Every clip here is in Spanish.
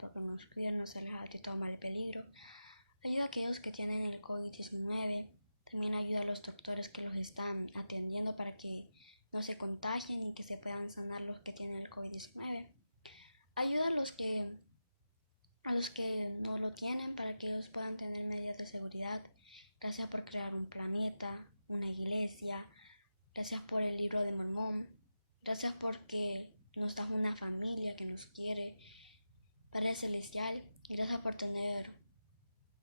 porque nos cuida, nos aleja de todo mal peligro. Ayuda a aquellos que tienen el COVID-19. También ayuda a los doctores que los están atendiendo para que no se contagien y que se puedan sanar los que tienen el COVID-19. Ayuda a los que no lo tienen para que ellos puedan tener medidas de seguridad. Gracias por crear un planeta, una iglesia. Gracias por el libro de Mormón. Gracias porque nos das una familia que nos quiere, Padre Celestial. Y gracias por tener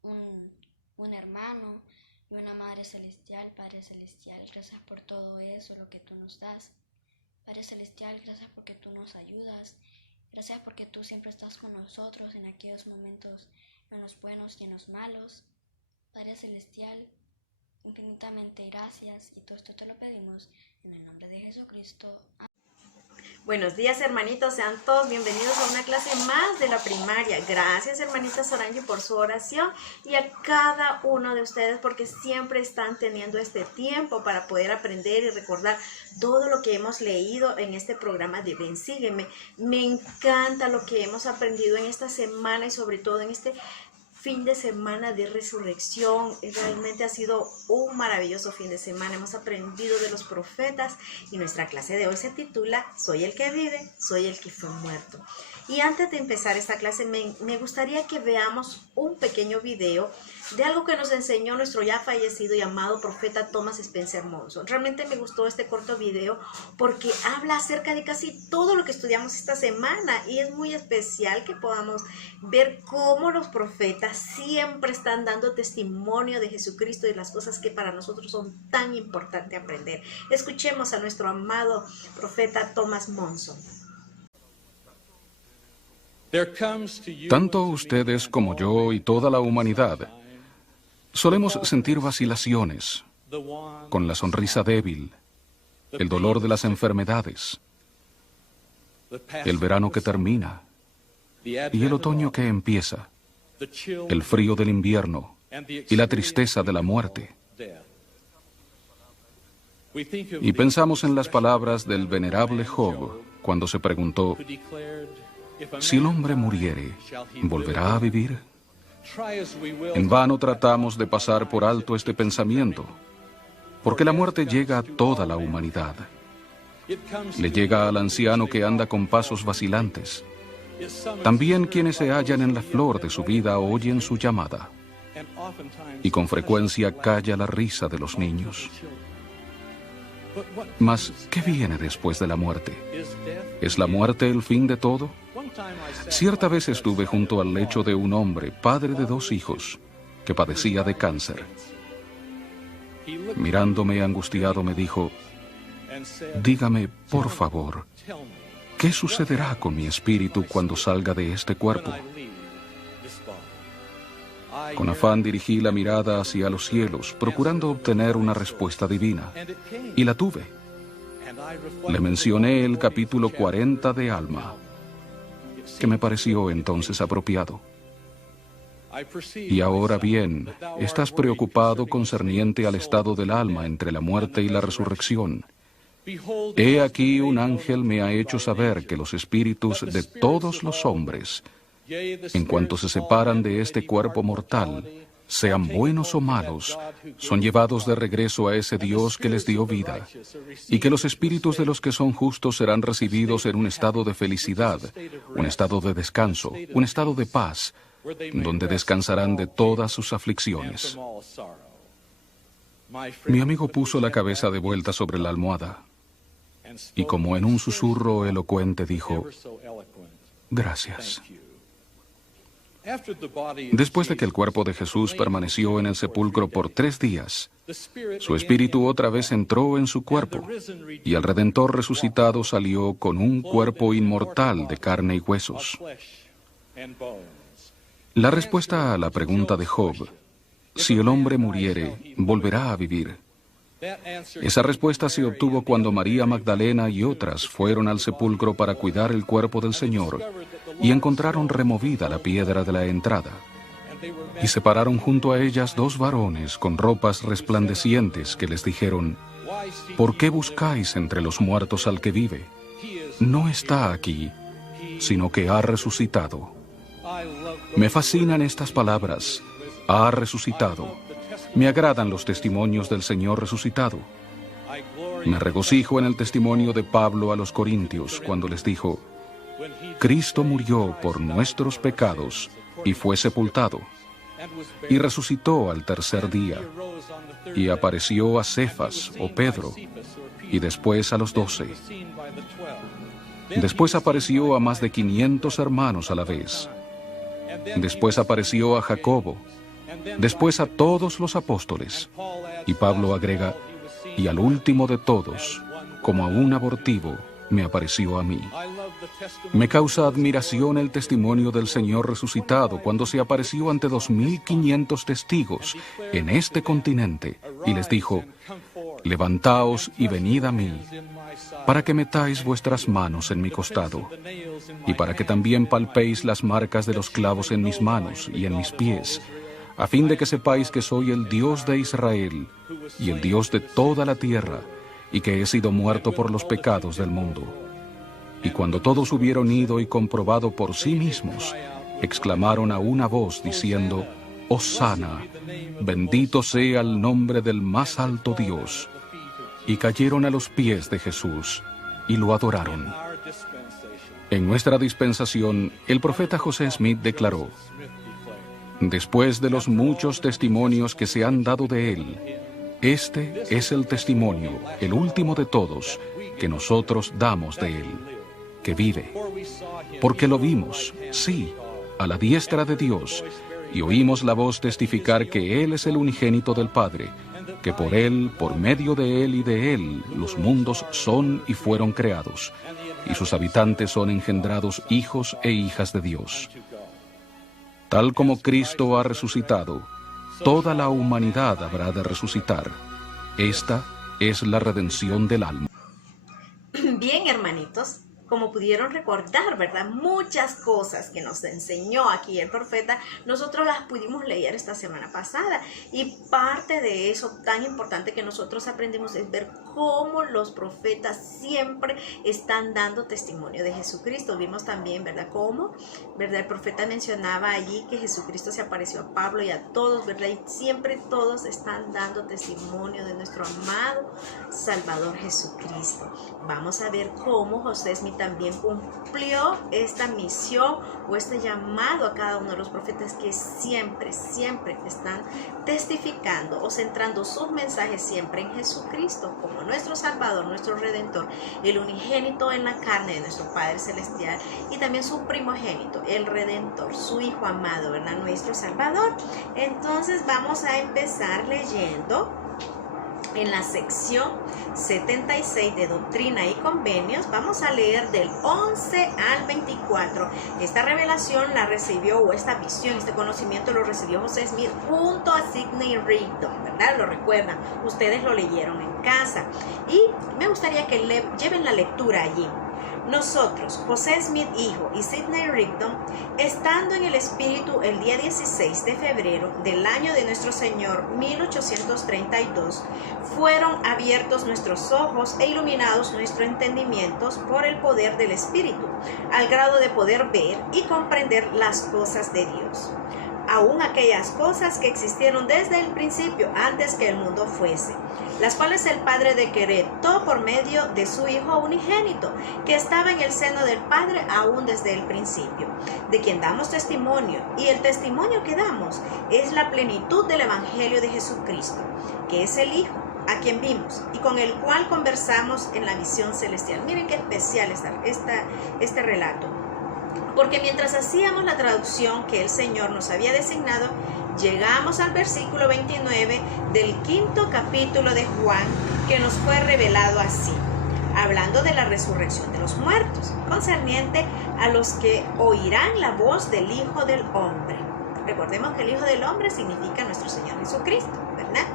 un hermano y una Madre Celestial, Padre Celestial. Gracias por todo eso, lo que tú nos das. Padre Celestial, gracias porque tú nos ayudas. Gracias porque tú siempre estás con nosotros en aquellos momentos, en los buenos y en los malos. Padre Celestial, infinitamente gracias, y todo esto te lo pedimos en el nombre de Jesucristo. Amén. Buenos días, hermanitos, sean todos bienvenidos a una clase más de la primaria. Gracias, hermanita Sorangi, por su oración, y a cada uno de ustedes porque siempre están teniendo este tiempo para poder aprender y recordar todo lo que hemos leído en este programa de Ven, Sígueme. Me encanta lo que hemos aprendido en esta semana y sobre todo en este fin de semana de resurrección. Realmente ha sido un maravilloso fin de semana. Hemos aprendido de los profetas y nuestra clase de hoy se titula Soy el que vive, soy el que fue muerto. Y antes de empezar esta clase me gustaría que veamos un pequeño video de algo que nos enseñó nuestro ya fallecido y amado profeta Thomas Spencer Monson. Realmente me gustó este corto video porque habla acerca de casi todo lo que estudiamos esta semana, y es muy especial que podamos ver cómo los profetas siempre están dando testimonio de Jesucristo y las cosas que para nosotros son tan importantes aprender. Escuchemos a nuestro amado profeta Thomas Monson. Tanto ustedes como yo y toda la humanidad solemos sentir vacilaciones, con la sonrisa débil, el dolor de las enfermedades, el verano que termina y el otoño que empieza, el frío del invierno y la tristeza de la muerte. Y pensamos en las palabras del venerable Job cuando se preguntó: si el hombre muriere, ¿volverá a vivir? En vano tratamos de pasar por alto este pensamiento, porque la muerte llega a toda la humanidad. Le llega al anciano que anda con pasos vacilantes. También quienes se hallan en la flor de su vida oyen su llamada, y con frecuencia calla la risa de los niños. Mas, ¿qué viene después de la muerte? ¿Es la muerte el fin de todo? Cierta vez estuve junto al lecho de un hombre, padre de 2 hijos, que padecía de cáncer. Mirándome angustiado me dijo: dígame, por favor, ¿qué sucederá con mi espíritu cuando salga de este cuerpo? Con afán dirigí la mirada hacia los cielos, procurando obtener una respuesta divina, y la tuve. Le mencioné el capítulo 40 de Alma, que me pareció entonces apropiado. Y ahora bien, estás preocupado concerniente al estado del alma entre la muerte y la resurrección. He aquí un ángel me ha hecho saber que los espíritus de todos los hombres, en cuanto se separan de este cuerpo mortal, sean buenos o malos, son llevados de regreso a ese Dios que les dio vida, y que los espíritus de los que son justos serán recibidos en un estado de felicidad, un estado de descanso, un estado de paz, donde descansarán de todas sus aflicciones. Mi amigo puso la cabeza de vuelta sobre la almohada, y como en un susurro elocuente dijo: gracias. Después de que el cuerpo de Jesús permaneció en el sepulcro por 3 días, su espíritu otra vez entró en su cuerpo, y el Redentor resucitado salió con un cuerpo inmortal de carne y huesos. La respuesta a la pregunta de Job, si el hombre muriere, ¿volverá a vivir? Esa respuesta se obtuvo cuando María Magdalena y otras fueron al sepulcro para cuidar el cuerpo del Señor y encontraron removida la piedra de la entrada. Y se pararon junto a ellas 2 varones con ropas resplandecientes que les dijeron: ¿por qué buscáis entre los muertos al que vive? No está aquí, sino que ha resucitado. Me fascinan estas palabras. Ha resucitado. Me agradan los testimonios del Señor resucitado. Me regocijo en el testimonio de Pablo a los Corintios cuando les dijo: Cristo murió por nuestros pecados y fue sepultado, y resucitó al tercer día, y apareció a Cefas o Pedro, y después a los 12. Después apareció a más de 500 hermanos a la vez. Después apareció a Jacobo, después a todos los apóstoles. Y Pablo agrega: y al último de todos, como a un abortivo, me apareció a mí. Me causa admiración el testimonio del Señor resucitado cuando se apareció ante 2.500 testigos en este continente y les dijo: levantaos y venid a mí, para que metáis vuestras manos en mi costado, y para que también palpéis las marcas de los clavos en mis manos y en mis pies, a fin de que sepáis que soy el Dios de Israel y el Dios de toda la tierra, y que he sido muerto por los pecados del mundo. Y cuando todos hubieron ido y comprobado por sí mismos, exclamaron a una voz diciendo: Hosana, bendito sea el nombre del más alto Dios. Y cayeron a los pies de Jesús y lo adoraron. En nuestra dispensación, el profeta José Smith declaró: después de los muchos testimonios que se han dado de él, este es el testimonio, el último de todos, que nosotros damos de él, que vive. Porque lo vimos, sí, a la diestra de Dios, y oímos la voz testificar que Él es el unigénito del Padre, que por Él, por medio de Él y de Él, los mundos son y fueron creados, y sus habitantes son engendrados hijos e hijas de Dios. Tal como Cristo ha resucitado, toda la humanidad habrá de resucitar. Esta es la redención del alma. Bien, hermanitos, como pudieron recordar, ¿verdad? Muchas cosas que nos enseñó aquí el profeta, nosotros las pudimos leer esta semana pasada. Y parte de eso tan importante que nosotros aprendimos es ver cómo los profetas siempre están dando testimonio de Jesucristo. Vimos también, ¿verdad? Cómo, ¿verdad? El profeta mencionaba allí que Jesucristo se apareció a Pablo y a todos, ¿verdad? Y siempre todos están dando testimonio de nuestro amado Salvador Jesucristo. Vamos a ver cómo José Smith también cumplió esta misión o este llamado a cada uno de los profetas que siempre están testificando o centrando sus mensajes siempre en Jesucristo como nuestro Salvador, nuestro Redentor, el unigénito en la carne de nuestro Padre Celestial y también su primogénito, el Redentor, su Hijo amado, ¿verdad? Nuestro Salvador. Entonces vamos a empezar leyendo en la sección 76 de Doctrina y Convenios. Vamos a leer del 11 al 24. Esta revelación la recibió, o esta visión, este conocimiento lo recibió José Smith junto a Sidney Rigdon, ¿verdad? Lo recuerdan, ustedes lo leyeron en casa. Y me gustaría que lleven la lectura allí. Nosotros, José Smith hijo y Sidney Rigdon, estando en el Espíritu el día 16 de febrero del año de nuestro Señor 1832, fueron abiertos nuestros ojos e iluminados nuestros entendimientos por el poder del Espíritu, al grado de poder ver y comprender las cosas de Dios, aún aquellas cosas que existieron desde el principio, antes que el mundo fuese, las cuales el Padre decretó por medio de su Hijo unigénito, que estaba en el seno del Padre aún desde el principio, de quien damos testimonio, y el testimonio que damos es la plenitud del Evangelio de Jesucristo, que es el Hijo, a quien vimos y con el cual conversamos en la visión celestial. Miren qué especial este relato. Porque mientras hacíamos la traducción que el Señor nos había designado, llegamos al versículo 29 del 5º capítulo de Juan, que nos fue revelado así, hablando de la resurrección de los muertos, concerniente a los que oirán la voz del Hijo del Hombre. Recordemos que el Hijo del Hombre significa nuestro Señor Jesucristo, ¿verdad?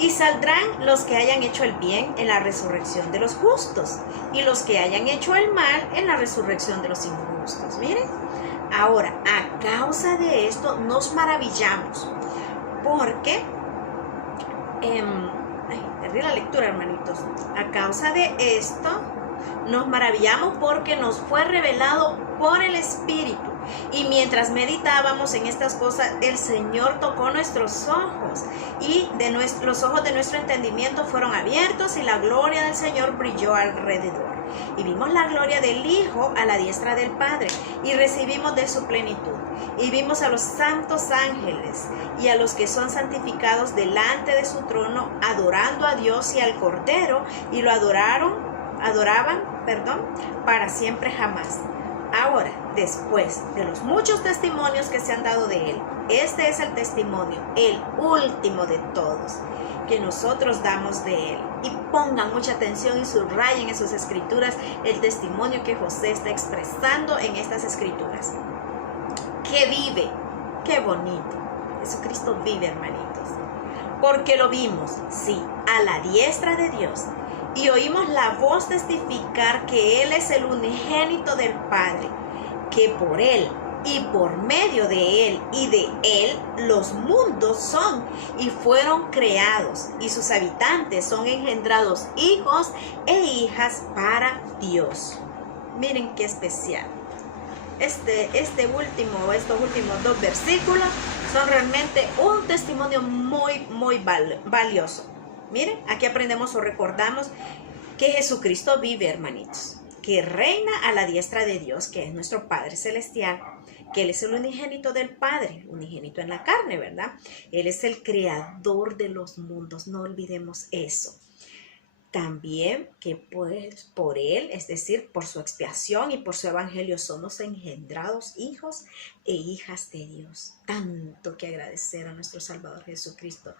Y saldrán los que hayan hecho el bien en la resurrección de los justos, y los que hayan hecho el mal en la resurrección de los injustos. Miren, ahora, a causa de esto nos maravillamos, porque, perdí la lectura, hermanitos. A causa de esto nos maravillamos porque nos fue revelado por el Espíritu Y mientras meditábamos en estas cosas, el Señor tocó nuestros ojos y los ojos de nuestro entendimiento fueron abiertos y la gloria del Señor brilló alrededor. Y vimos la gloria del Hijo a la diestra del Padre y recibimos de su plenitud. Y vimos a los santos ángeles y a los que son santificados delante de su trono, adorando a Dios y al Cordero, y lo adoraban, para siempre jamás. Ahora, después de los muchos testimonios que se han dado de él, este es el testimonio, el último de todos, que nosotros damos de él. Y pongan mucha atención y subrayen en sus escrituras el testimonio que José está expresando en estas escrituras. Que vive, qué bonito. Jesucristo vive, hermanitos. Porque lo vimos, sí, a la diestra de Dios. Y oímos la voz testificar que Él es el unigénito del Padre, que por Él y por medio de Él y de Él los mundos son y fueron creados, y sus habitantes son engendrados hijos e hijas para Dios. Miren qué especial. Estos últimos 2 versículos son realmente un testimonio muy valioso. Miren, aquí aprendemos o recordamos que Jesucristo vive, hermanitos, que reina a la diestra de Dios, que es nuestro Padre Celestial, que Él es el unigénito del Padre, unigénito en la carne, ¿verdad? Él es el creador de los mundos, no olvidemos eso. También que pues por Él, es decir, por su expiación y por su evangelio, somos engendrados hijos e hijas de Dios. Tanto que agradecer a nuestro Salvador Jesucristo.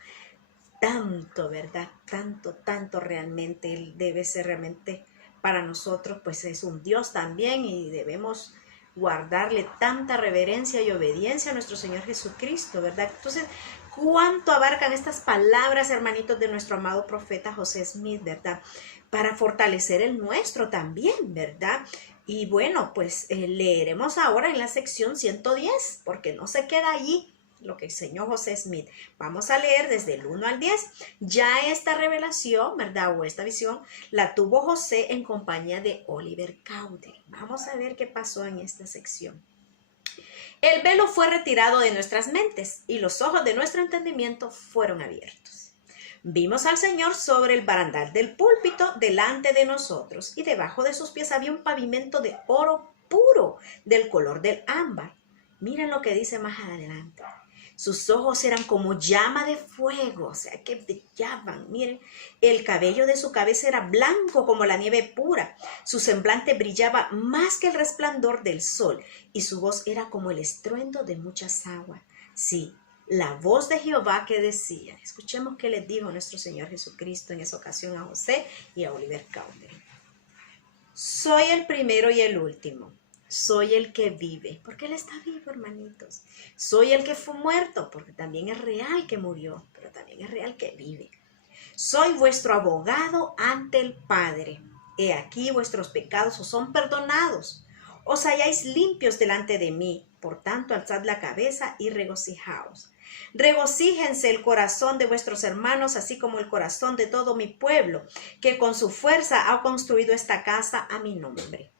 Tanto, ¿verdad? Tanto realmente. Él debe ser realmente para nosotros, pues es un Dios también, y debemos guardarle tanta reverencia y obediencia a nuestro Señor Jesucristo, ¿verdad? Entonces, ¿cuánto abarcan estas palabras, hermanitos, de nuestro amado profeta José Smith, ¿verdad? Para fortalecer el nuestro también, ¿verdad? Y bueno, pues leeremos ahora en la sección 110, porque no se queda allí lo que enseñó José Smith. Vamos a leer desde el 1 al 10. Ya esta revelación, ¿verdad? O esta visión la tuvo José en compañía de Oliver Cowdery. Vamos a ver qué pasó en esta sección. El velo fue retirado de nuestras mentes y los ojos de nuestro entendimiento fueron abiertos. Vimos al Señor sobre el barandal del púlpito delante de nosotros, y debajo de sus pies había un pavimento de oro puro, del color del ámbar. Miren lo que dice más adelante. Sus ojos eran como llama de fuego, o sea que brillaban. Miren, el cabello de su cabeza era blanco como la nieve pura. Su semblante brillaba más que el resplandor del sol, y su voz era como el estruendo de muchas aguas. Sí, la voz de Jehová que decía. Escuchemos qué les dijo nuestro Señor Jesucristo en esa ocasión a José y a Oliver Cowdery. Soy el primero y el último. Soy el que vive, porque Él está vivo, hermanitos. Soy el que fue muerto, porque también es real que murió, pero también es real que vive. Soy vuestro abogado ante el Padre. He aquí vuestros pecados os son perdonados. Os halláis limpios delante de mí. Por tanto, alzad la cabeza y regocijaos. Regocíjense el corazón de vuestros hermanos, así como el corazón de todo mi pueblo, que con su fuerza ha construido esta casa a mi nombre.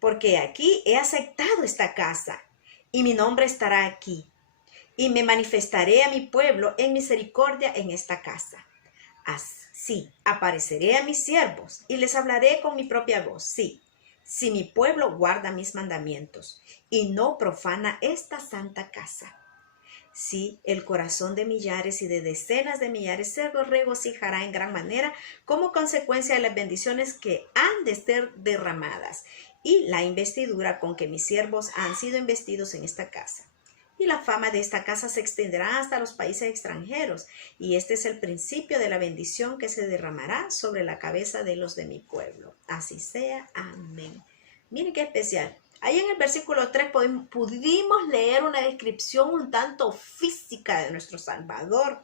Porque aquí he aceptado esta casa, y mi nombre estará aquí, y me manifestaré a mi pueblo en misericordia en esta casa. Así apareceré a mis siervos, y les hablaré con mi propia voz. Sí, si mi pueblo guarda mis mandamientos, y no profana esta santa casa. Sí, el corazón de millares y de decenas de millares se regocijará en gran manera como consecuencia de las bendiciones que han de ser derramadas, y la investidura con que mis siervos han sido investidos en esta casa. Y la fama de esta casa se extenderá hasta los países extranjeros, y este es el principio de la bendición que se derramará sobre la cabeza de los de mi pueblo. Así sea. Amén. Miren qué especial. Ahí en el versículo 3 pudimos leer una descripción un tanto física de nuestro Salvador.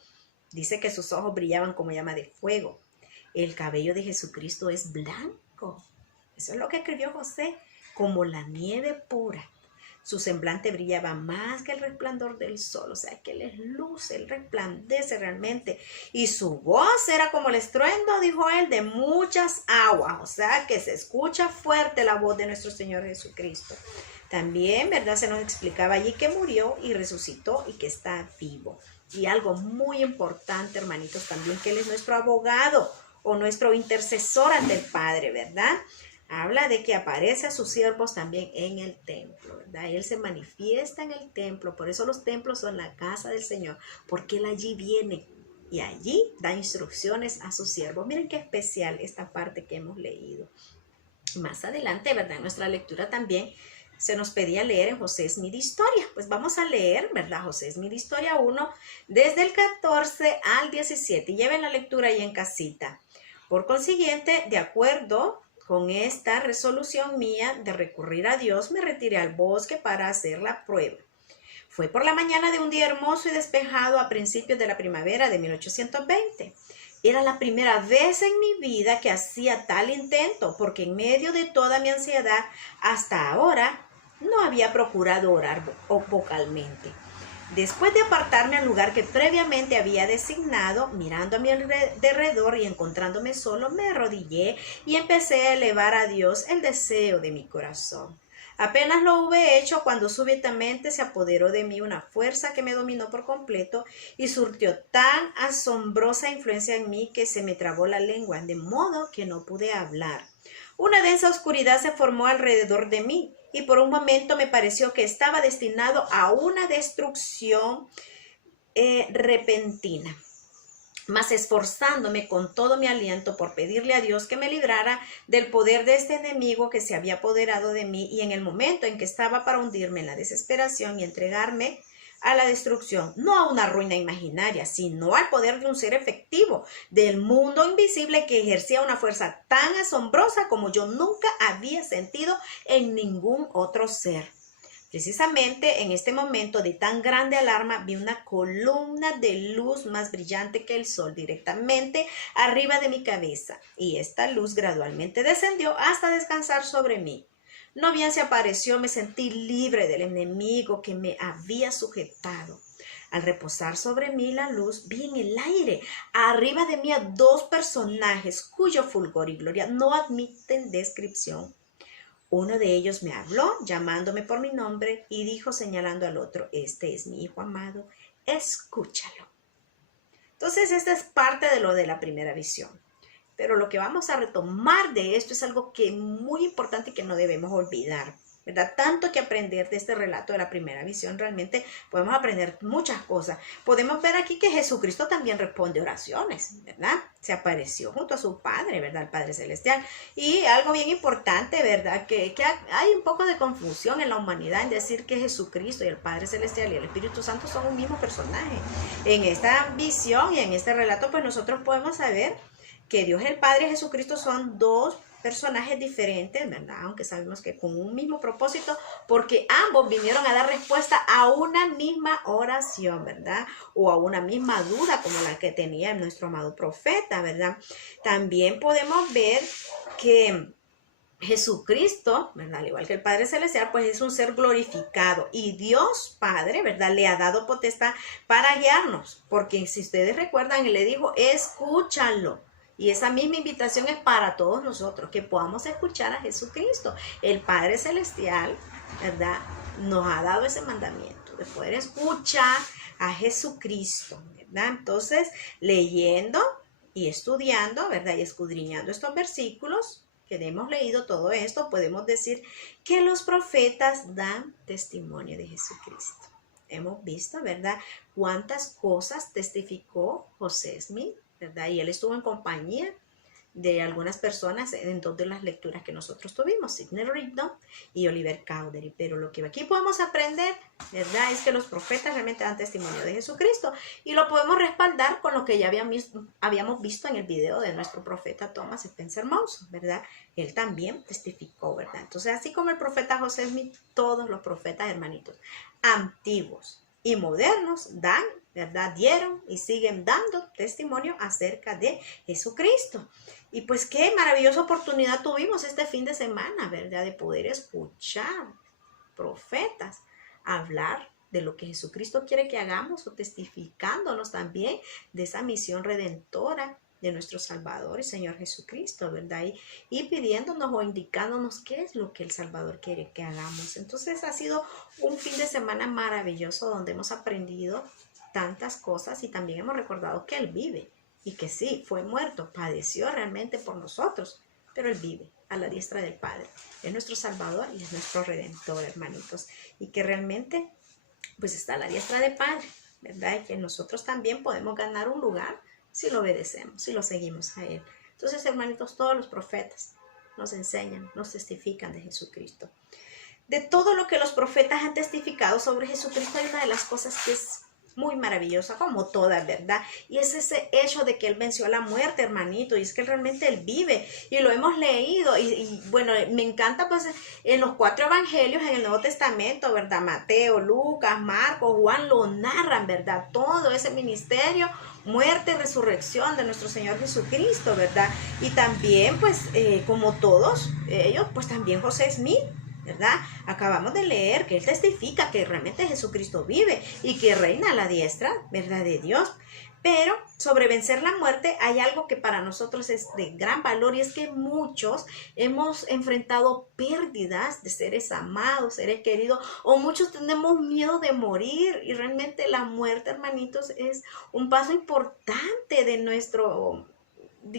Dice que sus ojos brillaban como llama de fuego. El cabello de Jesucristo es blanco. Eso es lo que escribió José, como la nieve pura. Su semblante brillaba más que el resplandor del sol, o sea que Él es luz, Él resplandece realmente. Y su voz era como el estruendo, dijo Él, de muchas aguas, o sea que se escucha fuerte la voz de nuestro Señor Jesucristo. También, ¿verdad? Se nos explicaba allí que murió y resucitó y que está vivo. Y algo muy importante, hermanitos, también que Él es nuestro abogado o nuestro intercesor ante el Padre, ¿verdad? Habla de que aparece a sus siervos también en el templo, ¿verdad? Él se manifiesta en el templo, por eso los templos son la casa del Señor, porque Él allí viene y allí da instrucciones a sus siervos. Miren qué especial esta parte que hemos leído. Más adelante, ¿verdad? En nuestra lectura también se nos pedía leer en José Smith Historia. Pues vamos a leer, ¿verdad? José Smith Historia 1, desde el 14 al 17. Y lleven la lectura ahí en casita. Por consiguiente, de acuerdo con esta resolución mía de recurrir a Dios, me retiré al bosque para hacer la prueba. Fue por la mañana de un día hermoso y despejado a principios de la primavera de 1820. Era la primera vez en mi vida que hacía tal intento, porque en medio de toda mi ansiedad, hasta ahora, no había procurado orar vocalmente. Después de apartarme al lugar que previamente había designado, mirando a mi alrededor y encontrándome solo, me arrodillé y empecé a elevar a Dios el deseo de mi corazón. Apenas lo hube hecho cuando súbitamente se apoderó de mí una fuerza que me dominó por completo y surtió tan asombrosa influencia en mí que se me trabó la lengua, de modo que no pude hablar. Una densa oscuridad se formó alrededor de mí y por un momento me pareció que estaba destinado a una destrucción repentina. Mas esforzándome con todo mi aliento por pedirle a Dios que me librara del poder de este enemigo que se había apoderado de mí, y en el momento en que estaba para hundirme en la desesperación y entregarme a la destrucción, no a una ruina imaginaria, sino al poder de un ser efectivo del mundo invisible que ejercía una fuerza tan asombrosa como yo nunca había sentido en ningún otro ser. Precisamente en este momento de tan grande alarma vi una columna de luz más brillante que el sol directamente arriba de mi cabeza, y esta luz gradualmente descendió hasta descansar sobre mí. No bien se apareció, me sentí libre del enemigo que me había sujetado. Al reposar sobre mí la luz, vi en el aire arriba de mí a dos personajes cuyo fulgor y gloria no admiten descripción. Uno de ellos me habló, llamándome por mi nombre, y dijo señalando al otro: este es mi hijo amado, escúchalo. Entonces, esta es parte de lo de la primera visión. Pero lo que vamos a retomar de esto es algo que es muy importante y que no debemos olvidar, ¿verdad? Tanto que aprender de este relato de la primera visión, realmente podemos aprender muchas cosas. Podemos ver aquí que Jesucristo también responde oraciones, ¿verdad? Se apareció junto a su Padre, ¿verdad? El Padre Celestial. Y algo bien importante, ¿verdad? Que hay un poco de confusión en la humanidad en decir que Jesucristo y el Padre Celestial y el Espíritu Santo son un mismo personaje. En esta visión y en este relato, pues nosotros podemos saber que Dios el Padre y Jesucristo son dos personajes diferentes, ¿verdad? Aunque sabemos que con un mismo propósito, porque ambos vinieron a dar respuesta a una misma oración, ¿verdad? O a una misma duda como la que tenía nuestro amado profeta, ¿verdad? También podemos ver que Jesucristo, ¿verdad? Al igual que el Padre Celestial, pues es un ser glorificado, y Dios Padre, ¿verdad? Le ha dado potestad para guiarnos, porque si ustedes recuerdan, Él le dijo: escúchalo. Y esa misma invitación es para todos nosotros, que podamos escuchar a Jesucristo. El Padre Celestial, ¿verdad?, nos ha dado ese mandamiento de poder escuchar a Jesucristo, ¿verdad? Entonces, leyendo y estudiando, ¿verdad?, y escudriñando estos versículos que hemos leído, todo esto, podemos decir que los profetas dan testimonio de Jesucristo. Hemos visto, ¿verdad?, cuántas cosas testificó José Smith, ¿verdad? Y él estuvo en compañía de algunas personas en dos de las lecturas que nosotros tuvimos, Sidney Rigdon y Oliver Cowdery. Pero lo que aquí podemos aprender, ¿verdad?, es que los profetas realmente dan testimonio de Jesucristo, y lo podemos respaldar con lo que ya habíamos visto en el video de nuestro profeta Thomas Spencer Monson, ¿verdad? Él también testificó, ¿verdad? Entonces, así como el profeta José Smith, todos los profetas, hermanitos, antiguos y modernos dan, ¿verdad?, dieron y siguen dando testimonio acerca de Jesucristo. Y pues qué maravillosa oportunidad tuvimos este fin de semana, ¿verdad?, de poder escuchar profetas hablar de lo que Jesucristo quiere que hagamos, o testificándonos también de esa misión redentora de nuestro Salvador y Señor Jesucristo, ¿verdad? Y pidiéndonos o indicándonos qué es lo que el Salvador quiere que hagamos. Entonces ha sido un fin de semana maravilloso donde hemos aprendido tantas cosas y también hemos recordado que Él vive y que sí, fue muerto, padeció realmente por nosotros, pero Él vive a la diestra del Padre. Es nuestro Salvador y es nuestro Redentor, hermanitos, y que realmente pues está a la diestra del Padre, ¿verdad? Y que nosotros también podemos ganar un lugar si lo obedecemos, si lo seguimos a Él. Entonces, hermanitos, todos los profetas nos enseñan, nos testifican de Jesucristo. De todo lo que los profetas han testificado sobre Jesucristo, hay una de las cosas que es muy maravillosa, como todas, ¿verdad? Y es ese hecho de que Él venció la muerte, hermanito, y es que realmente Él vive, y lo hemos leído, y bueno, me encanta pues en los 4 evangelios en el Nuevo Testamento, ¿verdad? Mateo, Lucas, Marcos, Juan lo narran, ¿verdad? Todo ese ministerio, muerte y resurrección de nuestro Señor Jesucristo, ¿verdad? Y también pues como todos ellos, pues también José Smith, ¿verdad? Acabamos de leer que Él testifica que realmente Jesucristo vive y que reina a la diestra, ¿verdad? De Dios. Pero sobre vencer la muerte hay algo que para nosotros es de gran valor, y es que muchos hemos enfrentado pérdidas de seres amados, seres queridos, o muchos tenemos miedo de morir, y realmente la muerte, hermanitos, es un paso importante de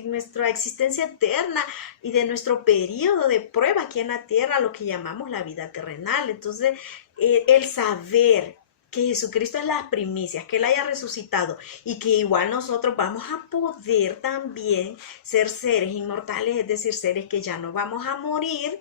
nuestra existencia eterna y de nuestro periodo de prueba aquí en la tierra, lo que llamamos la vida terrenal. Entonces, el saber que Jesucristo es las primicias, que Él haya resucitado y que igual nosotros vamos a poder también ser seres inmortales, es decir, seres que ya no vamos a morir,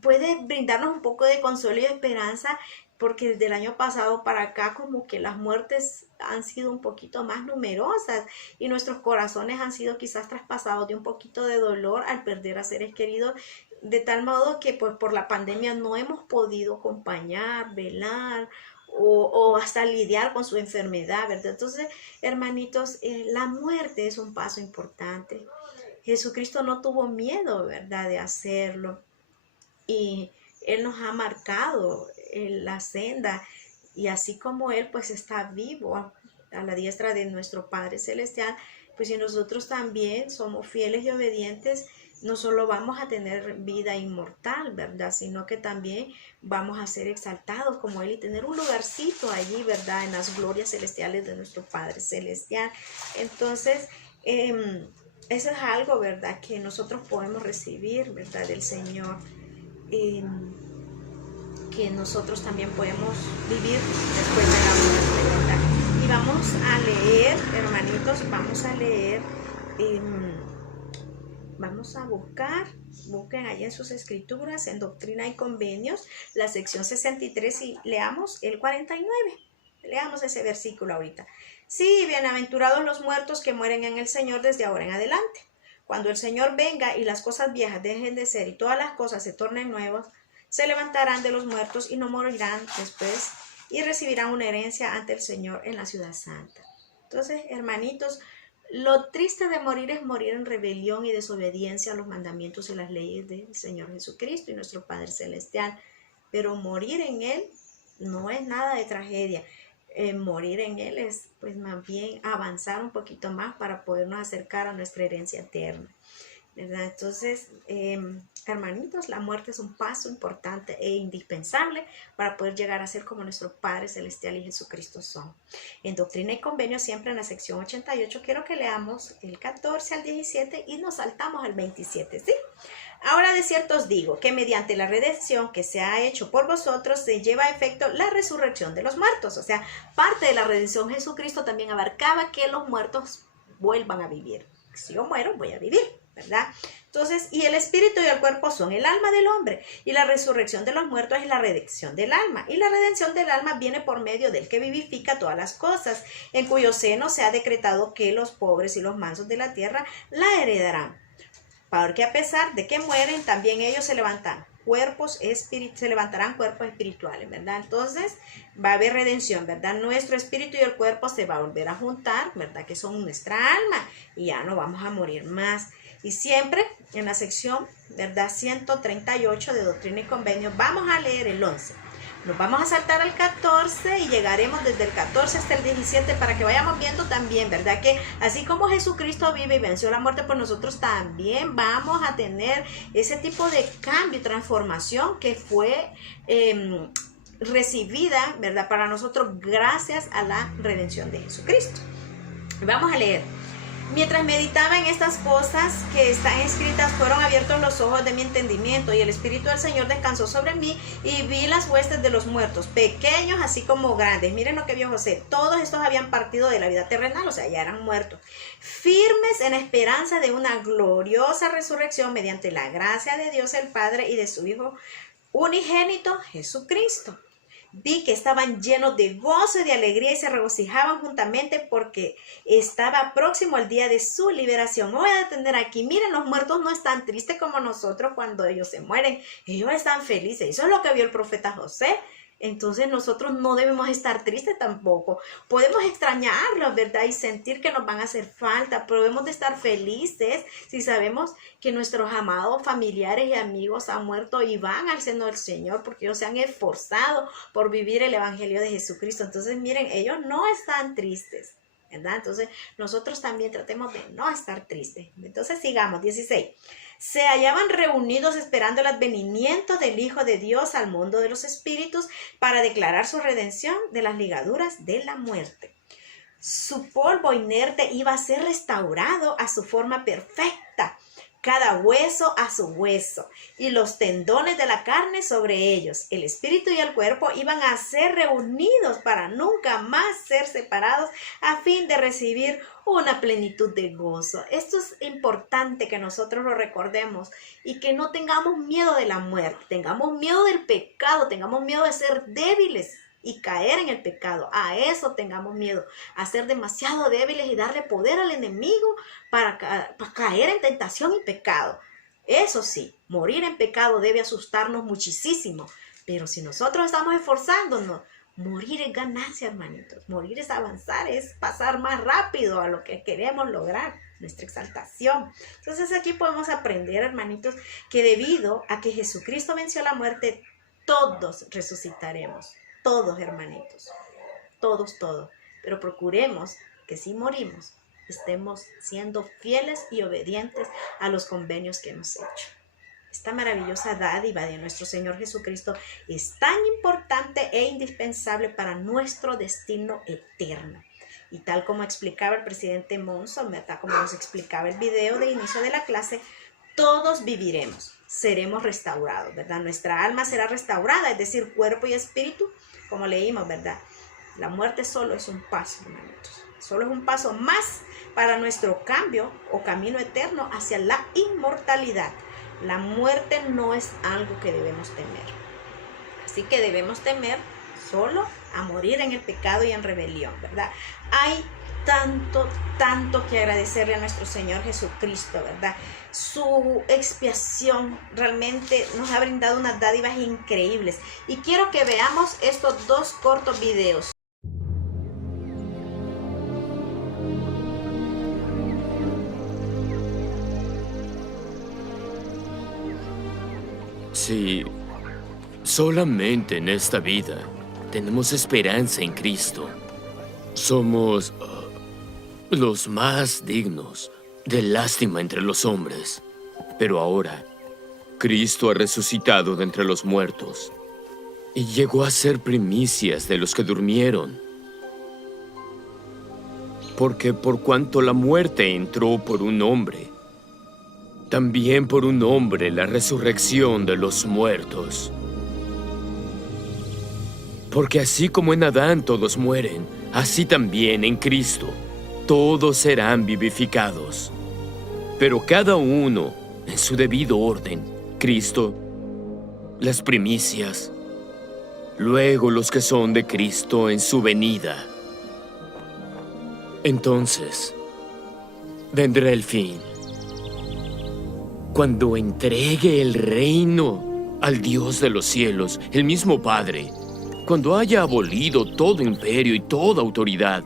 puede brindarnos un poco de consuelo y esperanza, porque desde el año pasado para acá como que las muertes han sido un poquito más numerosas y nuestros corazones han sido quizás traspasados de un poquito de dolor al perder a seres queridos, de tal modo que pues por la pandemia no hemos podido acompañar, velar o hasta lidiar con su enfermedad, ¿verdad? Entonces, hermanitos, la muerte es un paso importante. Jesucristo no tuvo miedo, ¿verdad?, de hacerlo, y Él nos ha marcado la senda, y así como Él pues está vivo a la diestra de nuestro Padre Celestial, pues si nosotros también somos fieles y obedientes, no solo vamos a tener vida inmortal, ¿verdad?, sino que también vamos a ser exaltados como Él y tener un lugarcito allí, ¿verdad?, en las glorias celestiales de nuestro Padre Celestial. Entonces, eso es algo, ¿verdad?, que nosotros podemos recibir, ¿verdad?, del Señor, que nosotros también podemos vivir después de la muerte, ¿verdad? Y vamos a leer, hermanitos, vamos a busquen allí en sus escrituras, en Doctrina y Convenios, la sección 63, y leamos el 49. Leamos ese versículo ahorita. Sí, bienaventurados los muertos que mueren en el Señor desde ahora en adelante. Cuando el Señor venga y las cosas viejas dejen de ser y todas las cosas se tornen nuevas, se levantarán de los muertos y no morirán después, y recibirán una herencia ante el Señor en la ciudad santa. Entonces, hermanitos, lo triste de morir es morir en rebelión y desobediencia a los mandamientos y las leyes del Señor Jesucristo y nuestro Padre Celestial. Pero morir en Él no es nada de tragedia. Morir en Él es pues más bien avanzar un poquito más para podernos acercar a nuestra herencia eterna, ¿verdad? Entonces, hermanitos, la muerte es un paso importante e indispensable para poder llegar a ser como nuestro Padre Celestial y Jesucristo son. En Doctrina y Convenio, siempre en la sección 88, quiero que leamos el 14 al 17 y nos saltamos al 27, ¿sí? Ahora de cierto os digo que mediante la redención que se ha hecho por vosotros se lleva a efecto la resurrección de los muertos. O sea, parte de la redención Jesucristo también abarcaba que los muertos vuelvan a vivir. Si yo muero, voy a vivir, ¿verdad? Entonces, y el espíritu y el cuerpo son el alma del hombre, y la resurrección de los muertos es la redención del alma, y la redención del alma viene por medio del que vivifica todas las cosas, en cuyo seno se ha decretado que los pobres y los mansos de la tierra la heredarán. Porque a pesar de que mueren, también ellos se levantarán cuerpos espirituales, ¿verdad? Entonces va a haber redención, ¿verdad? Nuestro espíritu y el cuerpo se va a volver a juntar, ¿verdad? Que son nuestra alma, y ya no vamos a morir más. Y siempre en la sección, ¿verdad?, 138 de Doctrina y Convenio, vamos a leer el 11. Nos vamos a saltar al 14 y llegaremos desde el 14 hasta el 17 para que vayamos viendo también, ¿verdad? Que así como Jesucristo vive y venció la muerte por nosotros, también vamos a tener ese tipo de cambio y transformación que fue recibida, ¿verdad? Para nosotros gracias a la redención de Jesucristo. Vamos a leer. Mientras meditaba en estas cosas que están escritas, fueron abiertos los ojos de mi entendimiento, y el Espíritu del Señor descansó sobre mí, y vi las huestes de los muertos, pequeños así como grandes. Miren lo que vio José. Todos estos habían partido de la vida terrenal, o sea, ya eran muertos, firmes en esperanza de una gloriosa resurrección mediante la gracia de Dios el Padre y de su Hijo unigénito, Jesucristo. Vi que estaban llenos de gozo y de alegría y se regocijaban juntamente porque estaba próximo el día de su liberación. Me voy a detener aquí. Miren, los muertos no están tristes como nosotros cuando ellos se mueren. Ellos están felices. Eso es lo que vio el profeta José. Entonces nosotros no debemos estar tristes tampoco. Podemos extrañarlos, ¿verdad? Y sentir que nos van a hacer falta, pero debemos de estar felices si sabemos que nuestros amados familiares y amigos han muerto y van al seno del Señor porque ellos se han esforzado por vivir el Evangelio de Jesucristo. Entonces, miren, ellos no están tristes, ¿verdad? Entonces, nosotros también tratemos de no estar tristes. Entonces, sigamos, 16. Se hallaban reunidos esperando el advenimiento del Hijo de Dios al mundo de los espíritus para declarar su redención de las ligaduras de la muerte. Su polvo inerte iba a ser restaurado a su forma perfecta, cada hueso a su hueso, y los tendones de la carne sobre ellos. El espíritu y el cuerpo iban a ser reunidos para nunca más ser separados, a fin de recibir una plenitud de gozo. Esto es importante que nosotros lo recordemos y que no tengamos miedo de la muerte, tengamos miedo del pecado, tengamos miedo de ser débiles y caer en el pecado. A eso tengamos miedo, a ser demasiado débiles y darle poder al enemigo para caer en tentación y pecado. Eso sí, morir en pecado debe asustarnos muchísimo, pero si nosotros estamos esforzándonos, morir es ganancia, hermanitos. Morir es avanzar, es pasar más rápido a lo que queremos lograr, nuestra exaltación. Entonces aquí podemos aprender, hermanitos, que debido a que Jesucristo venció la muerte, todos resucitaremos. Todos, hermanitos. Todos. Pero procuremos que si morimos, estemos siendo fieles y obedientes a los convenios que hemos hecho. Esta maravillosa dádiva de nuestro Señor Jesucristo es tan importante e indispensable para nuestro destino eterno. Y tal como explicaba el presidente Monson, ¿verdad? Como nos explicaba el video de inicio de la clase, todos viviremos, seremos restaurados, ¿verdad? Nuestra alma será restaurada, es decir, cuerpo y espíritu, como leímos, ¿verdad? La muerte solo es un paso, hermanitos. Solo es un paso más para nuestro cambio o camino eterno hacia la inmortalidad. La muerte no es algo que debemos temer. Así que debemos temer solo a morir en el pecado y en rebelión, ¿verdad? Hay tanto que agradecerle a nuestro Señor Jesucristo, ¿verdad? Su expiación realmente nos ha brindado unas dádivas increíbles. Y quiero que veamos estos dos cortos videos. Si solamente en esta vida tenemos esperanza en Cristo, somos los más dignos de lástima entre los hombres. Pero ahora, Cristo ha resucitado de entre los muertos y llegó a ser primicias de los que durmieron. Porque por cuanto la muerte entró por un hombre, también por un hombre la resurrección de los muertos. Porque así como en Adán todos mueren, así también en Cristo todos serán vivificados. Pero cada uno en su debido orden. Cristo, las primicias, luego los que son de Cristo en su venida. Entonces vendrá el fin, cuando entregue el reino al Dios de los cielos, el mismo Padre, cuando haya abolido todo imperio y toda autoridad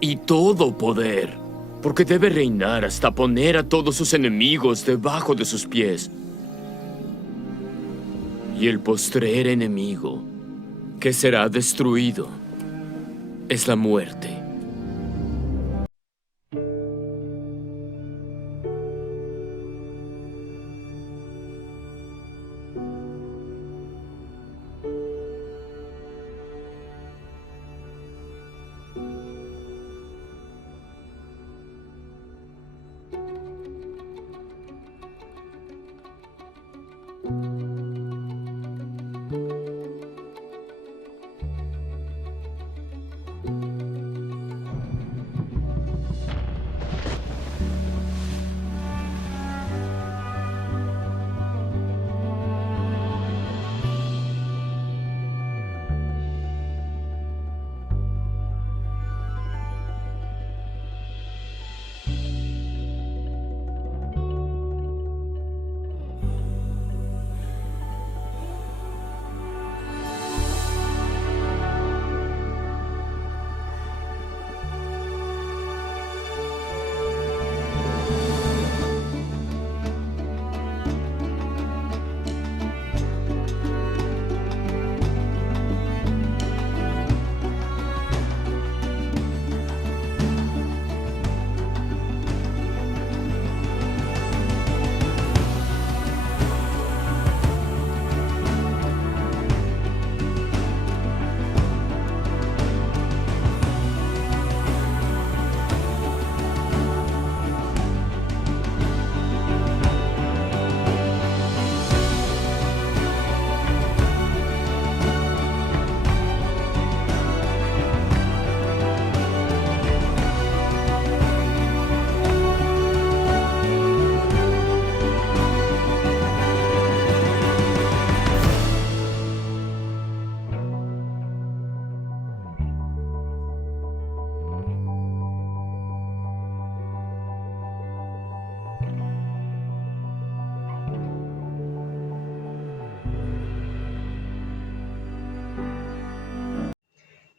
y todo poder, porque debe reinar hasta poner a todos sus enemigos debajo de sus pies. Y el postrer enemigo que será destruido es la muerte.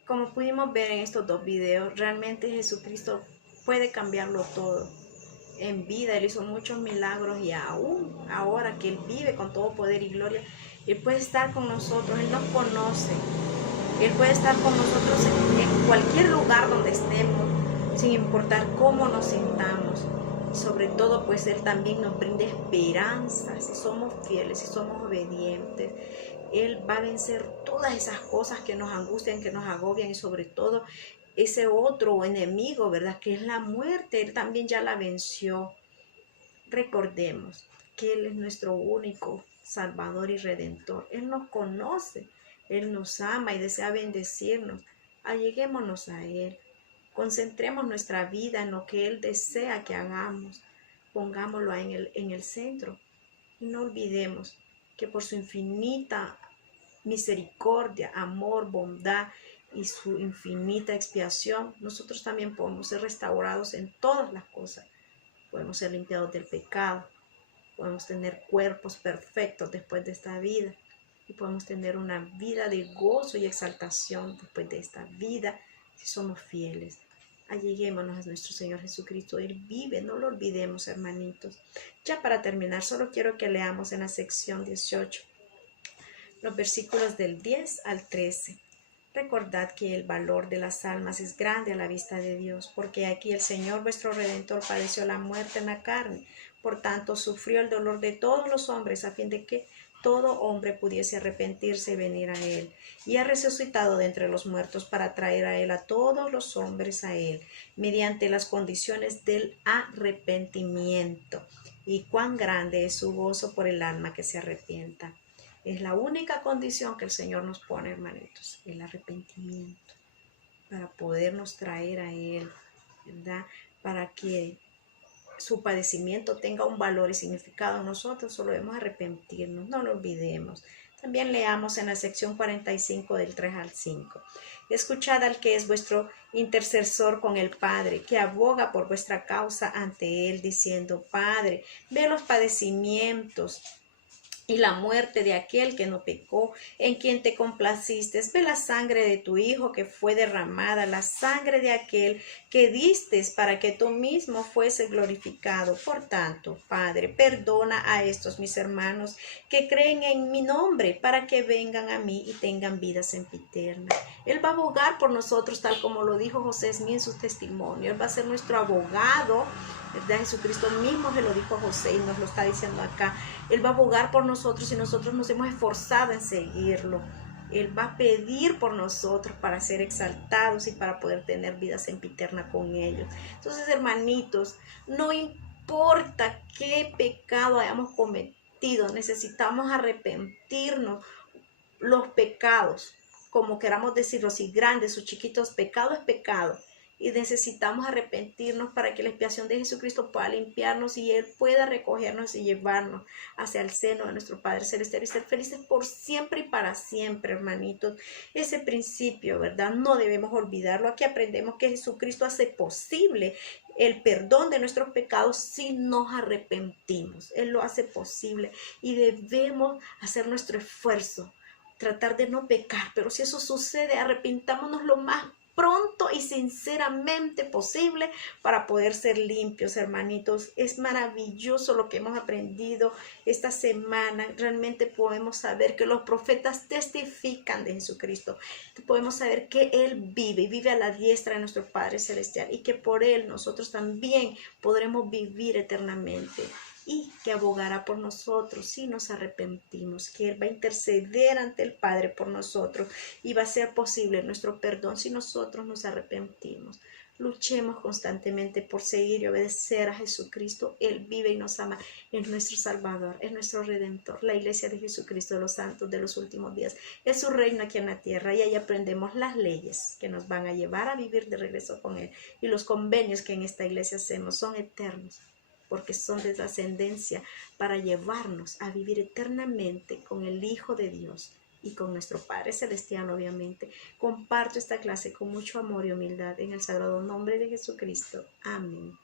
Como pudimos ver en estos dos videos, realmente Jesucristo puede cambiarlo todo. En vida Él hizo muchos milagros y aún ahora que Él vive con todo poder y gloria, Él puede estar con nosotros, Él nos conoce. Él puede estar con nosotros en cualquier lugar donde estemos, sin importar cómo nos sintamos. Y sobre todo, pues Él también nos brinda esperanza. Si somos fieles, si somos obedientes, Él va a vencer todas esas cosas que nos angustian, que nos agobian, y sobre todo ese otro enemigo, ¿verdad? Que es la muerte. Él también ya la venció. Recordemos que Él es nuestro único Salvador y Redentor. Él nos conoce, Él nos ama y desea bendecirnos. Alleguémonos a Él. Concentremos nuestra vida en lo que Él desea que hagamos. Pongámoslo en el centro. Y no olvidemos que por su infinita misericordia, amor, bondad y su infinita expiación, nosotros también podemos ser restaurados en todas las cosas. Podemos ser limpiados del pecado. Podemos tener cuerpos perfectos después de esta vida. Y podemos tener una vida de gozo y exaltación después de esta vida si somos fieles. Alleguémonos a nuestro Señor Jesucristo. Él vive, no lo olvidemos, hermanitos. Ya para terminar, solo quiero que leamos en la sección 18 los versículos del 10 al 13. Recordad que el valor de las almas es grande a la vista de Dios, porque aquí el Señor vuestro Redentor padeció la muerte en la carne. Por tanto, sufrió el dolor de todos los hombres, a fin de que todo hombre pudiese arrepentirse y venir a Él. Y ha resucitado de entre los muertos para traer a Él a todos los hombres a Él, mediante las condiciones del arrepentimiento. Y cuán grande es su gozo por el alma que se arrepienta. Es la única condición que el Señor nos pone, hermanitos, el arrepentimiento, para podernos traer a Él, ¿verdad? Para que su padecimiento tenga un valor y significado en nosotros, solo debemos arrepentirnos, no lo olvidemos. También leamos en la sección 45 del 3 al 5. Escuchad al que es vuestro intercesor con el Padre, que aboga por vuestra causa ante Él, diciendo: Padre, ve los padecimientos y la muerte de aquel que no pecó, en quien te complaciste. Ve la sangre de tu Hijo que fue derramada, la sangre de aquel que distes para que tú mismo fuese glorificado. Por tanto, Padre, perdona a estos mis hermanos que creen en mi nombre, para que vengan a mí y tengan vida sempiterna. Él va a abogar por nosotros, tal como lo dijo José Smith en su testimonio. Él va a ser nuestro abogado, ¿verdad? Jesucristo mismo se lo dijo a José y nos lo está diciendo acá. Él va a abogar por nosotros y nosotros nos hemos esforzado en seguirlo. Él va a pedir por nosotros para ser exaltados y para poder tener vida sempiterna con ellos. Entonces, hermanitos, no importa qué pecado hayamos cometido, necesitamos arrepentirnos. Los pecados, como queramos decirlo, si grandes o chiquitos, pecado es pecado. Y necesitamos arrepentirnos para que la expiación de Jesucristo pueda limpiarnos y Él pueda recogernos y llevarnos hacia el seno de nuestro Padre Celestial y ser felices por siempre y para siempre, hermanitos. Ese principio, ¿verdad? No debemos olvidarlo. Aquí aprendemos que Jesucristo hace posible el perdón de nuestros pecados si nos arrepentimos. Él lo hace posible y debemos hacer nuestro esfuerzo, tratar de no pecar. Pero si eso sucede, arrepintámonos lo más pronto y sinceramente posible para poder ser limpios, hermanitos. Es maravilloso lo que hemos aprendido esta semana. Realmente podemos saber que los profetas testifican de Jesucristo. Podemos saber que Él vive y vive a la diestra de nuestro Padre Celestial y que por Él nosotros también podremos vivir eternamente. Y que abogará por nosotros si nos arrepentimos, que Él va a interceder ante el Padre por nosotros y va a ser posible nuestro perdón si nosotros nos arrepentimos. Luchemos constantemente por seguir y obedecer a Jesucristo. Él vive y nos ama, es nuestro Salvador, es nuestro Redentor, la Iglesia de Jesucristo de los Santos de los últimos días. Es su reino aquí en la tierra y ahí aprendemos las leyes que nos van a llevar a vivir de regreso con Él. Y los convenios que en esta iglesia hacemos son eternos, porque son de trascendencia para llevarnos a vivir eternamente con el Hijo de Dios y con nuestro Padre Celestial, obviamente. Comparto esta clase con mucho amor y humildad en el sagrado nombre de Jesucristo. Amén.